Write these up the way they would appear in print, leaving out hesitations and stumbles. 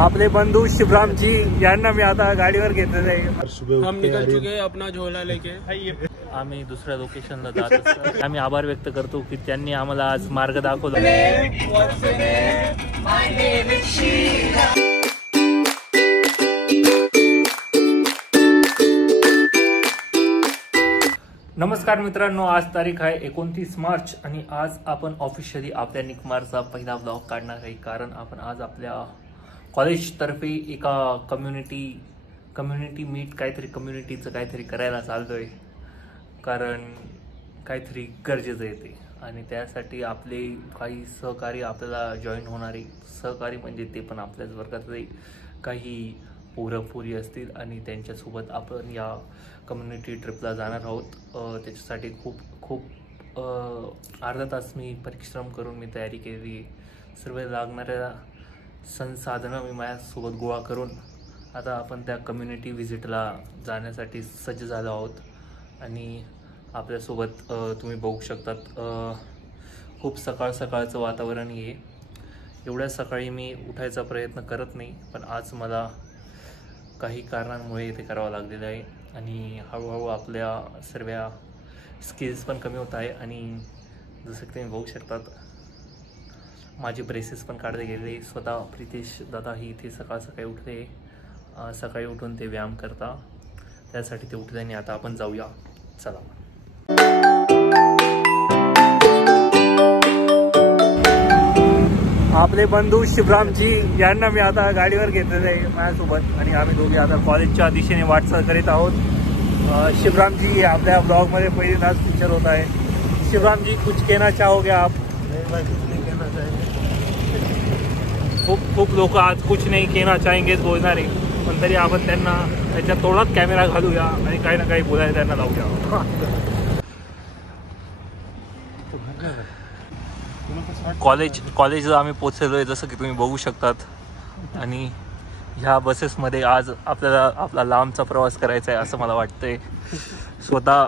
आपले बंधू शिवराम जी यांना मी आता गाडीवर घेतलेलं आहे. हम निकल चुके अपना झोला लेके. आम्ही दुसऱ्या लोकेशनला जात असतो. आम्ही आभार व्यक्त करतो की त्यांनी आम्हाला आज मार्ग दाखवला. नमस्कार मित्रांनो, आज तारीख आहे 29 मार्च आणि आज आपण ऑफिशियली आपल्या निकमारचा पहिला ब्लॉग काढणार आहे. कारण आपण आज आपल्या कॉलेजतर्फे एका कम्युनिटी मीट कम्युनिटीचं काहीतरी करायला चाललोय. कारण काहीतरी गरजेचं येते आणि त्यासाठी आपले काही सहकारी आपल्याला जॉईन होणारे सहकारी म्हणजे ते पण आपल्याच वर्गातले काही पोरं असतील आणि त्यांच्यासोबत आपण या कम्युनिटी ट्रिपला जाणार आहोत. त्याच्यासाठी खूप अर्धा तास मी परिश्रम करून मी तयारी केली. सर्व लागणाऱ्या संसाधनं मी माझ्यासोबत गोळा करून आता आपण त्या कम्युनिटी व्हिजिटला जाण्यासाठी सज्ज झालो आहोत. आणि आपल्यासोबत तुम्ही बघू शकतात खूप सकाळचं वातावरण आहे. एवढ्या सकाळी मी उठायचा प्रयत्न करत नाही, पण आज मला काही कारणांमुळे ते करावं लागलेलं आहे. आणि हळूहळू आपल्या सर्व स्किल्स पण कमी होत आहे. आणि जसं की तुम्ही बघू शकतात माझे ब्रेसेस पण काढले गेले. स्वतः प्रितेश दादा ही इथे सकाळी उठले. सकाळी उठून ते व्यायाम करता, त्यासाठी ते उठले. आणि आता आपण जाऊया, चला. आपले बंधू शिवराम जी यांना मी आता गाडीवर घेतलेलं आहे माझ्यासोबत आणि आम्ही दोघे आता कॉलेजच्या दिशेने वाटचाल करीत आहोत. शिवराम जी आपल्या ब्लॉगमध्ये पहिल्यांदाच फीचर होत आहे. शिवराम जी, कुछ कहना चाहोगे आप? खूप लोक आज कुछ नाही कहना चाहेंगे बोलणार आहे, पण तरी आपण त्यांना त्याच्या तोंडात कॅमेरा घालूया आणि काही ना काही बोलायला त्यांना लावूया. कॉलेजला आम्ही पोचलेलो आहे, जसं की तुम्ही बघू शकतात. आणि ह्या बसेसमध्ये आज आपल्याला आपला लांबचा प्रवास करायचा आहे असं मला वाटतंय. स्वतः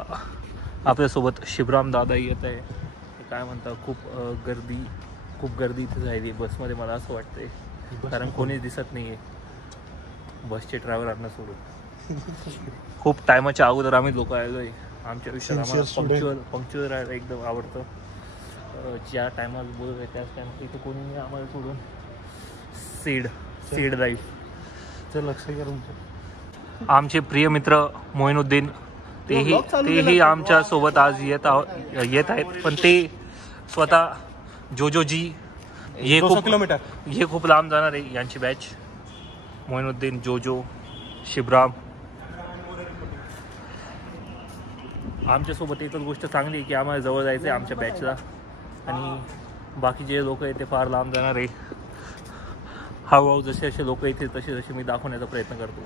आपल्यासोबत शिवराम दादा येत आहे. काय म्हणता, खूप गर्दी इथे झाली बसमध्ये मला असं वाटतंय. कारण कोणीच दिसत नाही आहे बसचे ड्रायव्हरांना सोडून. खूप टायमाच्या अगोदर आम्ही लोक आलो आहे. आमच्या आयुष्यात आम्हाला पंक्च्युअल राहायला एकदम आवडतं. ज्या टायमाला बोलत आहे त्याच टायमात इथे कोणी नाही आम्हाला सोडून. Seed life. लक्ष करून आमचे प्रिय मित्र मोइनुद्दीन तेही आमच्या सोबत आज येत आहेत. पण ते स्वतः जोजी हे खूप लांब जाणार आहे. यांची बॅच मोइनुद्दीन, जोजो, शिवराम. आमच्यासोबत एकच गोष्ट चांगली आहे की आम्हाला जवळ जायचं आहे आमच्या बॅचला. आणि बाकी जे लोक आहेत ते फार लांब जाणार आहे. हळूहळू जसे लोक येतील तसे मी दाखवण्याचा प्रयत्न करतो.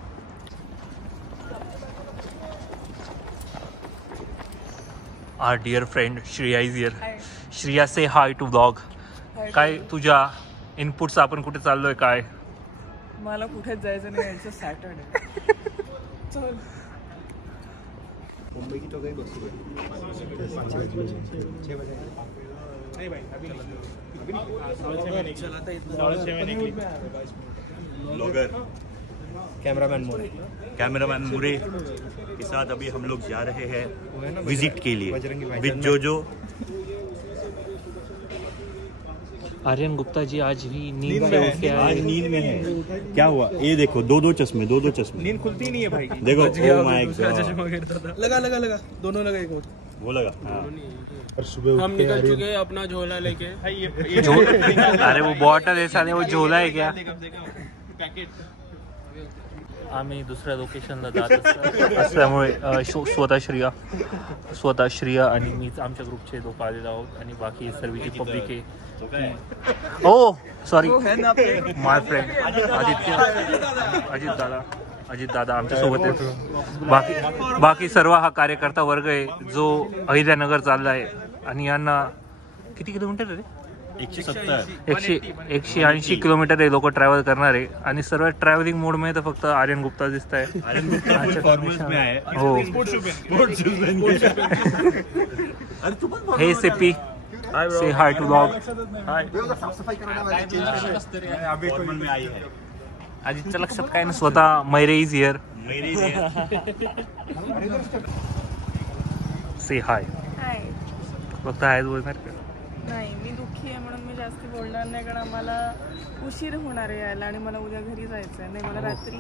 Our dear friend Shriya is here. Shriya, say hi to blog. काय तुझ्या इनपुट्स? आपण कुठे चाललोय? काय मला कुठेच जायचं नाही, यायचं सॅटर्डे. चल मुंबई की तो गई बस नहीं भाई, अभी ब्लॉगर कैमरामैन मुरे के साथ अभी हम लोग जा रहे हैं विजिट के लिए विद जोजो. आर्यन गुप्ता जी आज भी नींद में है. आज नींद में है. क्या हुआ? ये देखो, दो चश्मे. नींद खुलती नहीं है भाई. देखो, ओह माय गॉड. लगा दोनों लगा. एक वो लगा. हम निकल चुके अपना झोला लेके. अरे वो बॉटल है साले, वो झोला है क्या? आम्ही दुसऱ्या लोकेशनला जात असल्यामुळे स्वतः श्रिया आणि मीच आमच्या ग्रुपचे लोक आलेलो आहोत. आणि बाकी सर्वची पब्लिक आहे. ओ सॉरी, माय फ्रेंड अजित दादा आमच्यासोबत आहेत. बाकी सर्व हा कार्यकर्ता वर्ग आहे जो अहिल्यानगर चालला आहे. आणि यांना किती किलोमीटर आहे? 180 किलोमीटर हे लोक ट्रॅव्हल करणार आहे. आणि सर्व ट्रॅव्हलिंग मोड मध्ये तर फक्त आर्यन गुप्ता दिसत आहे. हो, हे सिपी, से हाय टू ब्लॉग. आजीच्या लक्षात काय ना स्वतः मैरे इज हिअर. से हाय. हाय. फक्त हायच बोलणार का? नाही, मी दुःखी आहे म्हणून मी जास्त बोलणार नाही, कारण आम्हाला उशीर होणार आहे यायला आणि मला उद्या घरी जायचं आहे. नाही, मला रात्री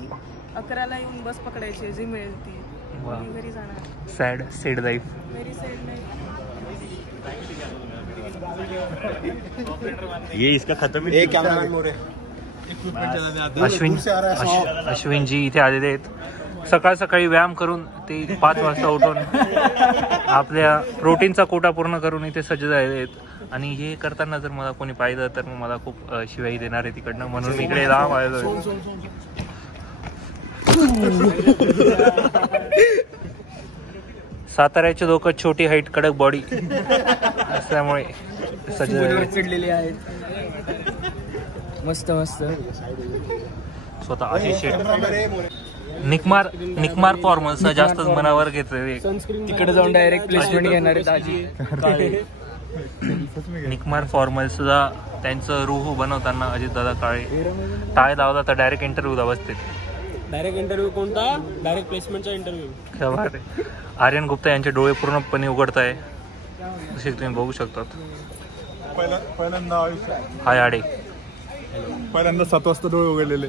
11ला येऊन बस पकडायची आहे, जी मिळेल ती. मी घरी जाणार. Sad life. Very sad life. ये इसका खत्म ही. अश्विनजी इथे आलेले आहेत. सकाळ सकाळी व्यायाम करून ते 5 वाजता उठून आपल्या प्रोटीनचा कोटा पूर्ण करून इथे सज्ज झालेले आहेत. आणि हे करताना जर मला कोणी पाहिलं तर मग मला खूप शिवाई देणार आहे तिकडनं, म्हणून मी इकडे लांब आलेलो. साताऱ्याचे लोक छोटी हाईट कडक बॉडी असल्यामुळे सज्ज चिडलेले आहेत. मस्त मस्त स्वतः आशिष निकमार फॉर्मल्स जास्त मनावर घेतले. तिकडे जाऊन डायरेक्ट प्लेसमेंट घेणार आहेत आजी. निकमार फॉर्मल्सला त्यांचं रूह बनवताना अजित दादा काळे टाळ लावला तर डायरेक्ट इंटरव्ह्यूला बसते. डायरेक्ट इंटरव्ह्यू कोणता? डायरेक्ट प्लेसमेंटचा इंटरव्ह्यू. आर्यन गुप्ता यांचे डोळे पूर्णपणे उघडत आहे, जसे तुम्ही बघू शकतात. हाय आडे. पहिल्यांदा 7 वाजता डोळे उघडलेले.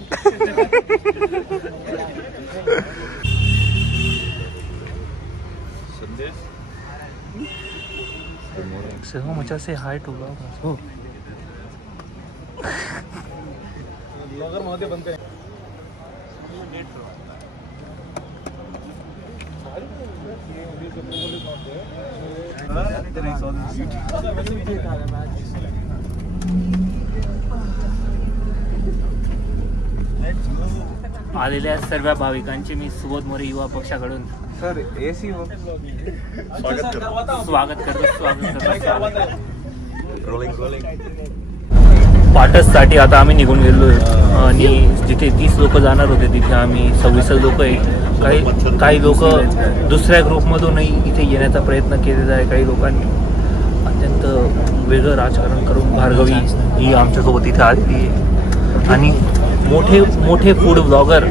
हो मुझे से हाय टू हो. आलेल्या सर्व भाविकांचे मी सुबोध मोरे युवा पक्षाकडून स्वागत करतो. पाटससाठी आता आम्ही निघून गेलो आणि जिथे 30 लोक जाणार होते तिथे आम्ही 26 लोक आहे. काही लोक दुसऱ्या ग्रुपमधूनही इथे येण्याचा प्रयत्न केलेला आहे. काही लोकांनी अत्यंत वेगळं राजकारण करून भार्गवी ही आमच्यासोबत इथे आलेली आहे. आणि मोठे फूड ब्लॉगर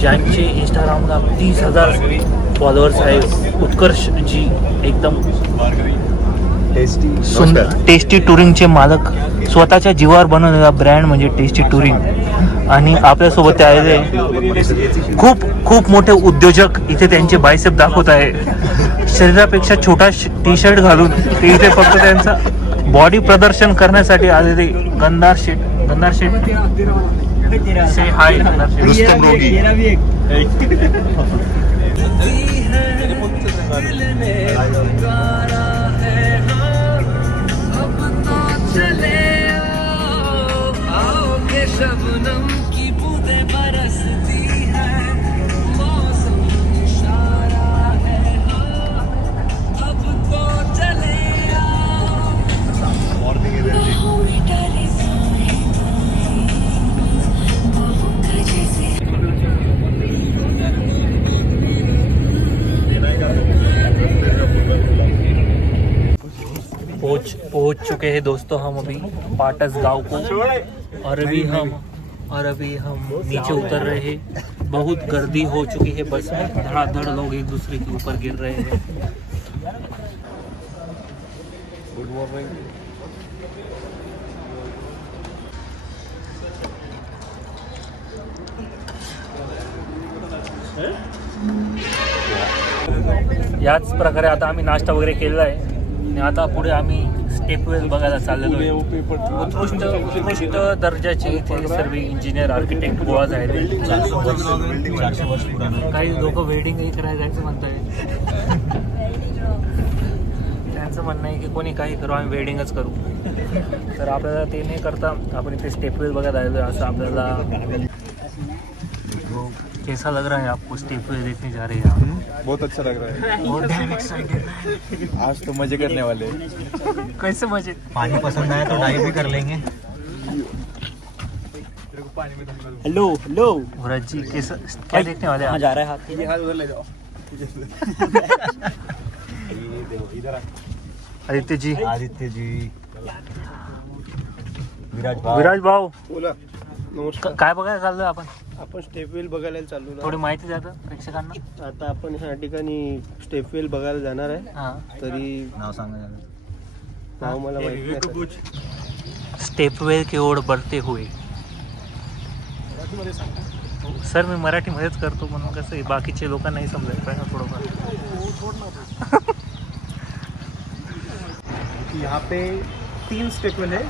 ज्यांचे इंस्टाग्रामला 30,000 फॉलोअर्स आहे, उत्कर्ष जी एकदम टेस्टी टुरिंगचे मालक, स्वतःच्या जीवावर बनवलेला ब्रँड म्हणजे टेस्टी टुरिंग. आणि आपल्यासोबत ते आलेले खूप मोठे उद्योजक इथे त्यांचे बायसेप दाखवत आहे. शरीरापेक्षा छोटा टी शर्ट घालून ते इथे फक्त त्यांचा बॉडी प्रदर्शन करण्यासाठी आलेले गंधार शेट से हाय. रुस्तम रोगी. शबनम की बूंदें बरसती हैं, मौसम इशारा है, अब तो चले पहुंच चुके हैं दोस्तों हम अभी पाटस गांव को. और अभी हम नीचे उतर रहे हैं. बहुत गर्दी हो चुकी है बस में, धड़ाधड़ लोग एक दूसरे के ऊपर गिर रहे हैं. Good morning. याच प्रकारे आता आम्ही नाश्ता वगैरे केलेला आहे आणि आता पुढे आम्ही स्टेपवेल बघायला चाललेलो आहे. उत्कृष्ट दर्जाचे इथे सर्व इंजिनियर आर्किटेक्ट गोळा झाले. काही लोक वेल्डिंगही करायला जायचं म्हणताय. त्यांचं म्हणणं आहे की कोणी काही करू, आम्ही वेल्डिंगच करू. तर आपल्याला ते नाही करता आपण इथे स्टेपवेल बघायला आलेलो आहे. असं आपल्याला कैसा लग रहा है आपको स्टेपवेल देखने जा रहे हैं आप? बहुत अच्छा लग रहा है. बहुत एक्साइटेड. आज तो मजे करने वाले. कैसे मजे? पानी पसंद आया तो डाइव भी कर लेंगे. हेलो व्रज जी कैसा क्या देखने वाले हैं? जा रहा है हाथ उधर ले जाओ. आदित्य जी विराज भाऊ. विराज भाऊ बोला. नमस्कार. काय बघायला चाललोय आपण? आपण स्टेप वेल बघायला चाललो थोडी ना. माहिती द्या प्रेक्षकांना. आता आपण ह्या ठिकाणी स्टेप वेल बघायला जाणार आहे. तरी नाव मला माहिती नाही. स्टेपवेल की ओढ बढ़ते हुए. सर मी मराठीमध्येच करतो म्हणून कसं आहे बाकीचे लोकांना नाही समजायला पाहिजे थोडंफार. यहाँ पे 3 स्टेप वेल है.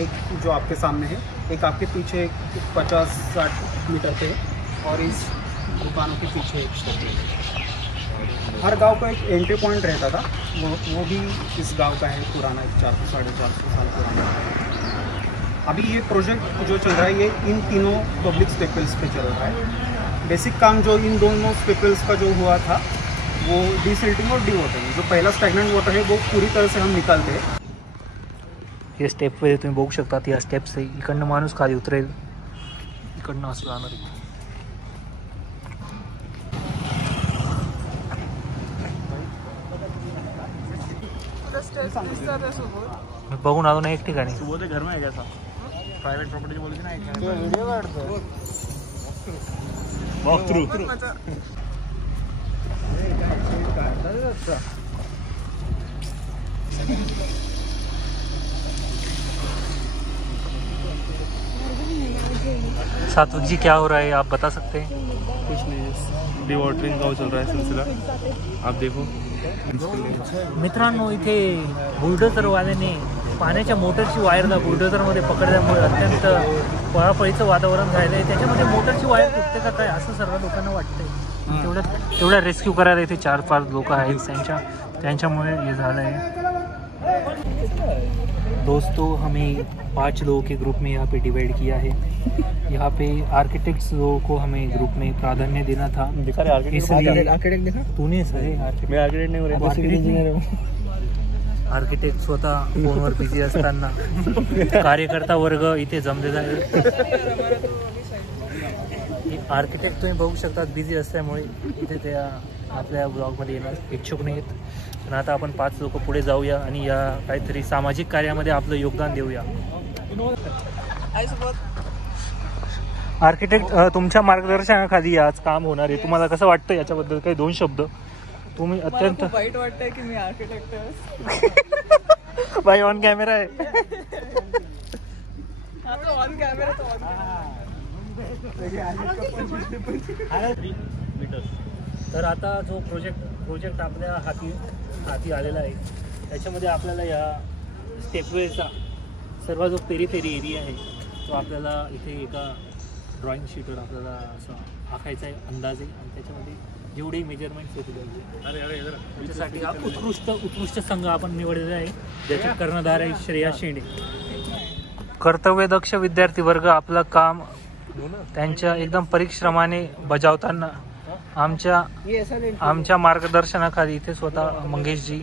एक जो आपके सामने है, एक आपके पीछे 50-60 मीटर पे है, और इस दुकानों के पीछे एक स्टेप वेल है. हर गांव का एक एंट्री पॉइंट रहता था, वो भी इस गांव का है, पुराना, 400-450 साल पुराना. अभी ये प्रोजेक्ट जो चल रहा है ये इन तीनों पब्लिक स्टेप वेल्स पे चल रहा है. बेसिक काम जो इन दोनों स्टेप वेल्स का जो हुआ था वो डिसिल्टिंग और डिवॉटरिंग. जो पहला स्टॅग्नंट वाटर है वो पूरी तरह से हम निकालते हैं. हे स्टेपवेल तुम्ही बघू शकता. या स्टेप्स आहे, इकडनं माणूस खाली उतरेल, इकडनं असं जाणार आहे. मी बघून आलो ना एक ठिकाणी. घर में है कैसा प्राइवेट प्रॉपर्टी बोलते ना वॉक थ्रू. सात्विक जी क्या हो रहा है आप बता सकते हैं? कुछ नहीं, डिवॉटरिंग का चल रहा है सिलसिला. आप देखो मित्रांनो, इथे बुलडोझरवाल्याने पाण्याच्या मोटरची वायरला बुलडोझरमध्ये पकडल्यामुळे अत्यंत पळापळीचं वातावरण झालं आहे. त्याच्यामध्ये मोटरची वायर तुटते का काय असं सर्व लोकांना वाटतंय. तेवढ्या रेस्क्यू करायला इथे 4-5 लोक आहेत, त्यांच्यामुळे हे झालं आहे. दोस्तों, हमें 5 लोगों के ग्रुप में यहाँ पे डिवाइड किया है. यहाँ पे आर्किटेक्ट्स लोगों को हमें ग्रुप में प्राधान्य देना था. आर्किटेक्ट देखा तूने सही मी आर्किटेक्ट नाही हो, सिविल इंजिनियर हूँ. आर्किटेक्ट स्वतः फोनवर बिझी असताना कार्यकर्ता वर्ग इथे जमलेला आहे. आर्किटेक्ट तुम्ही बघू शकता बिझी असल्यामुळे इथे त्या आपल्या ब्लॉगमध्ये येणार इच्छुक नाहीत. पण आता आपण 5 लोक पुढे जाऊया आणि या काहीतरी सामाजिक कार्यामध्ये आपलं योगदान देऊया. आर्किटेक्ट, तुमच्या मार्गदर्शनाखाली आज काम होणार आहे. तुम्हाला कसं वाटतं याच्याबद्दल काही 2 शब्द? तुम्ही अत्यंत वाईट वाटतंय की मी आर्किटेक्ट बाई ऑन कॅमेरा आहे. ऑन कॅमेरा तर आता जो प्रोजेक्ट आपल्या हाती आलेला आहे त्याच्यामध्ये आपल्याला या स्टेपवेचा सर्व जो पेरीफेरी एरिया आहे तो आपल्याला इथे एका ड्रॉइंग शीटवर आपल्याला असं आखायचा आहे अंदाजे. आणि त्याच्यामध्ये जेवढे मेजरमेंट्स होते त्याच्यासाठी हा उत्कृष्ट संघ आपण निवडलेला आहे, ज्याचे कर्णधार आहे श्रेया शेंडे. कर्तव्यदक्ष विद्यार्थी वर्ग आपलं काम त्यांच्या एकदम परिश्रमाने बजावताना आमच्या मार्गदर्शनाखाली इथे स्वतः मंगेशजी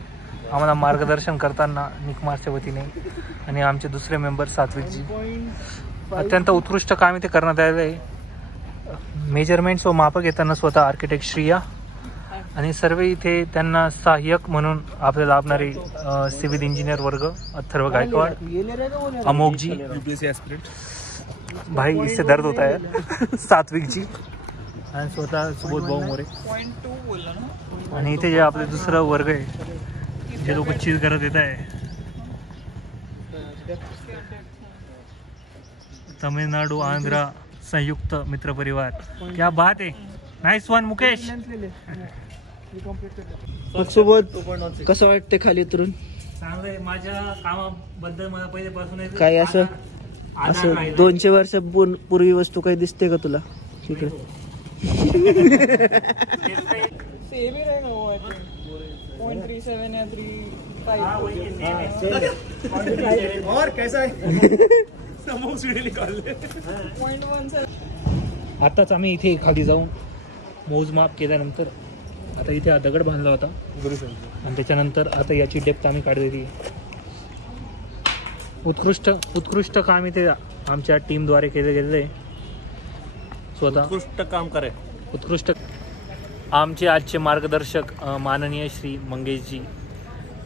आम्हाला मार्गदर्शन करताना निकमारच्या वतीने आणि आमचे दुसरे मेंबर सात्विकजी अत्यंत उत्कृष्ट काम इथे करण्यात आलेलं आहे. मेजरमेंट्स व मापक घेताना स्वतः आर्किटेक्ट श्रिया आणि सर्व इथे त्यांना सहाय्यक म्हणून आपल्याला लाभणारे सिव्हिल इंजिनियर वर्ग अथर्व गायकवाड, अमोघजी, भाई इससे दर्द होता है, सात्विकजी आणि स्वतः सुबोध भाऊ मोरे. आणि इथे जे आपले दुसरं वर्ग आहे जे लोक चीज करत येत आहे तमिळनाडू आंध्र संयुक्त मित्र परिवार. क्या बात आहे, नाईस वन मुकेश. सोबत कसं वाटते खाली उतरून? चांगलंय. माझ्या कामाबद्दल मला पहिल्यापासून काय असं 200 वर्ष पूर्वी वस्तू काही दिसते का तुला तिकडे? सेम ही रहेगा वो आई थिंक 0.37 या 3.5. और कैसा है? आताच आम्ही इथे खाली जाऊन मोजमाप केल्यानंतर आता इथे हा दगड बांधला होता आणि त्याच्यानंतर आता याची डेप्थ आम्ही काढलेली आहे. उत्कृष्ट काम इथे आमच्या टीमद्वारे केले गेलेले आहे. स्वतः उत्कृष्ट काम करे. उत्कृष्ट. आमचे आजचे मार्गदर्शक माननीय श्री मंगेशजी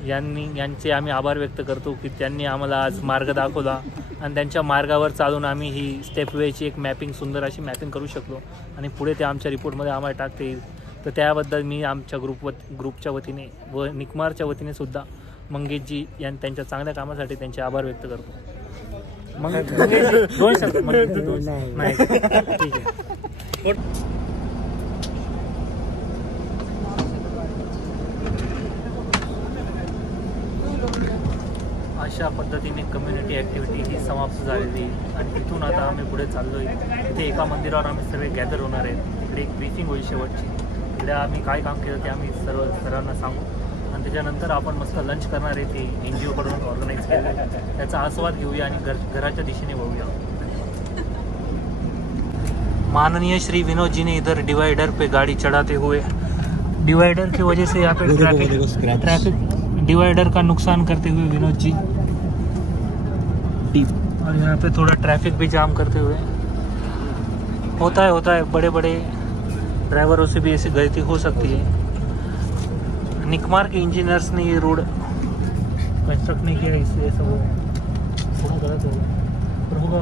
यांचे आम्ही आभार व्यक्त करतो की त्यांनी आम्हाला आज मार्ग दाखवला आणि त्यांच्या मार्गावर चालून आम्ही ही स्टेपवेची एक मॅपिंग, सुंदर अशी मॅपिंग करू शकलो आणि पुढे ते आमच्या रिपोर्टमध्ये आम्हाला टाकता येईल. तर त्याबद्दल मी आमच्या ग्रुपच्या वतीने व निकमारच्या वतीने सुद्धा मंगेशजी त्यांच्या चांगल्या कामासाठी त्यांचे आभार व्यक्त करतो. दोन शब्द नाही, ठीक आहे. अशा पद्धतीने कम्युनिटी ॲक्टिव्हिटी ही समाप्त झालेली आणि तिथून आता आम्ही पुढे चाललो आहे. तिथे एका मंदिरावर आम्ही सर्व गॅदर होणार आहेत. तिकडे एक ब्रीफिंग होईल शेवटची. तिकडे आम्ही काय काम केलं ते आम्ही सर्वांना सांगू आणि त्याच्यानंतर आपण मस्त लंच करणार आहे. ते NGO कडून ऑर्गनाईज केलं, त्याचा आस्वाद घेऊया आणि घराच्या दिशेने वळूया. माननीय श्री विनोद जी ने इधर डिवाइडर पे गाड़ी चढ़ाते हुए डिवाइडर की वजह से यहाँ पे ट्रैफिक डिवाइडर का नुकसान करते हुए विनोद जी और यहाँ पे थोड़ा ट्रैफिक भी जाम करते हुए होता है बड़े बड़े ड्राइवरों से भी ऐसी गलती हो सकती है. निकमार के इंजीनियर्स ने ये रोड कंस्ट्रक्ट नहीं किया, इसलिए ऐसा वो थोड़ा गलत होगा, पर होगा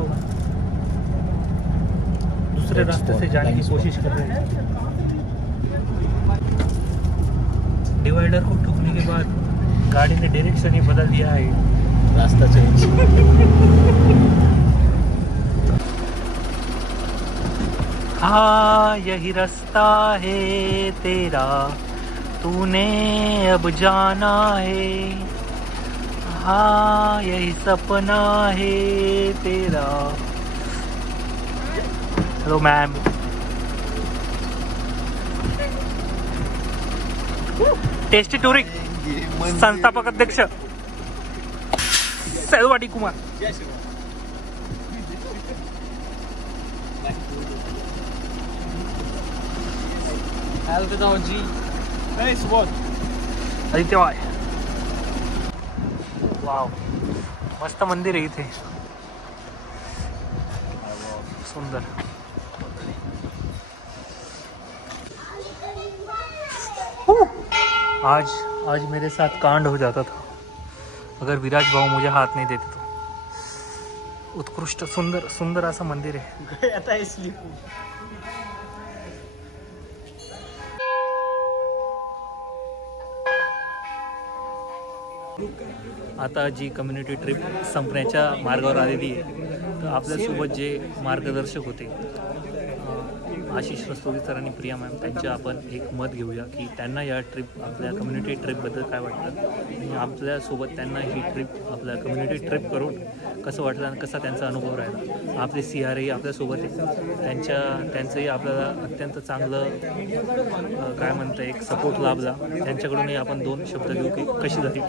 दूसरे रास्ते से जाने की कोशिश कर रहे हैं. डिवाइडर को ठोकने के बाद गाड़ी ने डायरेक्शन ही बदल दिया है, रास्ता चेंज. हाँ यही रास्ता है तेरा, तूने अब जाना है. हाँ यही सपना है तेरा. Hello ma'am. टेस्टी टूरिंग संस्थापक अध्यक्ष सैलवाडी कुमार. आदित्य भाई, वाव मस्त मंदिर आहे इथे, सुंदर. आज मेरे साथ कांड हो जाता था अगर विराज भाऊ मुझे हाथ नहीं देते तो. उत्कृष्ट सुंदर असं मंदिर आहे. आता जी कम्युनिटी ट्रिप संपण्याच्या मार्गावर आलेली आहे, तर आपल्यासोबत जे मार्गदर्शक होते आशिष रस्तोगी सर आणि प्रिया मॅम, त्यांच्या आपण एक मत घेऊया की त्यांना या आपल्या कम्युनिटी ट्रिपबद्दल काय वाटतं आणि आपल्यासोबत त्यांना ही ट्रिप आपल्या कम्युनिटी ट्रिप करून कसं वाटलं आणि कसा त्यांचा अनुभव राहिला. आपले CRA आपल्यासोबत आहे, त्यांचंही आपल्याला अत्यंत चांगलं काय म्हणतं एक सपोर्ट लाभला. त्यांच्याकडूनही आपण 2 शब्द घेऊ की कशी झाली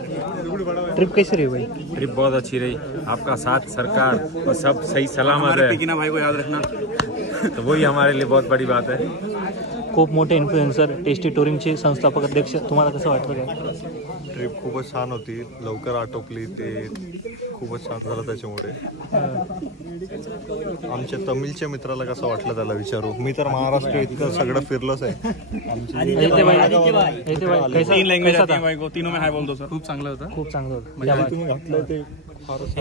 ट्रिप. कैसी रही भाई? ट्रिप बहुत अच्छी रही. आपका साथ सरकार और सब सही सलामत है. पिकीना भाई को याद रखना तो वही हमारे लिए बहुत बड़ी बात है. खूप मोठे इन्फ्लुएन्सर टेस्टी टुरिंगचे संस्थापक अध्यक्ष, तुम्हाला कसं वाटलं काय? ट्रिप खूपच छान होती, लवकर आटोपली, ते खूपच छान झालं. त्याच्यामुळे आमच्या तमिळच्या मित्राला कसं वाटलं त्याला विचारू. मी तर महाराष्ट्र इतकं सगळं फिरलोच आहे. तीनों में हाय बोल दो सर. खूप चांगलं होतं, खूप चांगलं होतं. म्हणजे तुम्ही घातलं ते फारच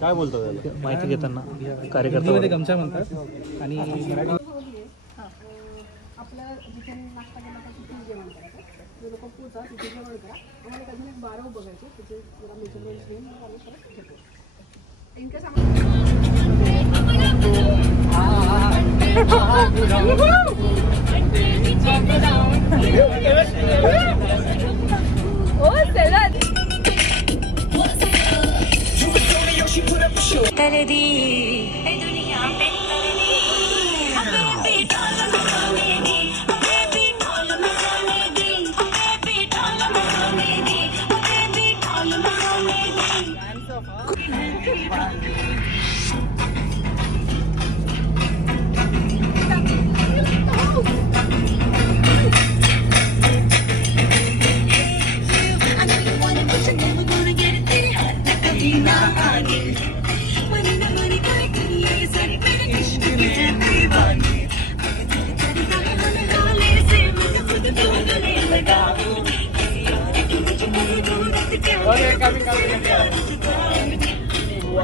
काय बोलतो त्याला माहिती घेताना कार्यकर्ते गमछा म्हणतात आणि आपल्या जिथे नाश्ता केला तर तिथे जेवण करायचं. जे लोक पोचा तिथे जेवण करा. आम्हाला कधी एक 12 बघायचे, तिथे जरा मेजरमेंट घेऊन मग आम्ही परत घेतो. In case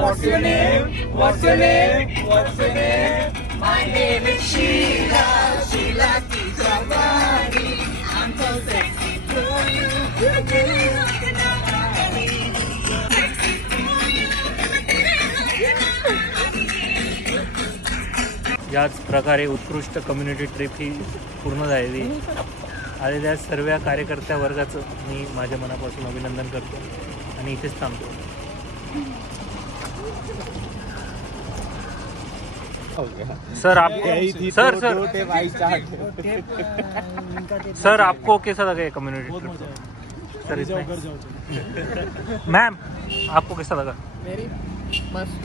What's your name? What's your name? What's your name? My name is Sheila. Sheila Kijawani. I'm so sexy for you. याच प्रकारे उत्कृष्ट कम्युनिटी ट्रिप ही पूर्ण झालेली आणि त्या सर्व कार्यकर्त्या वर्गाचं मी माझ्या मनापासून अभिनंदन करतो आणि इथेच थांबतो. सर आपको सर आपको कैसा लगा ये कम्युनिटी ट्रिप? सर इसमें मैम आपको कैसा लगा? वेरी मस्त.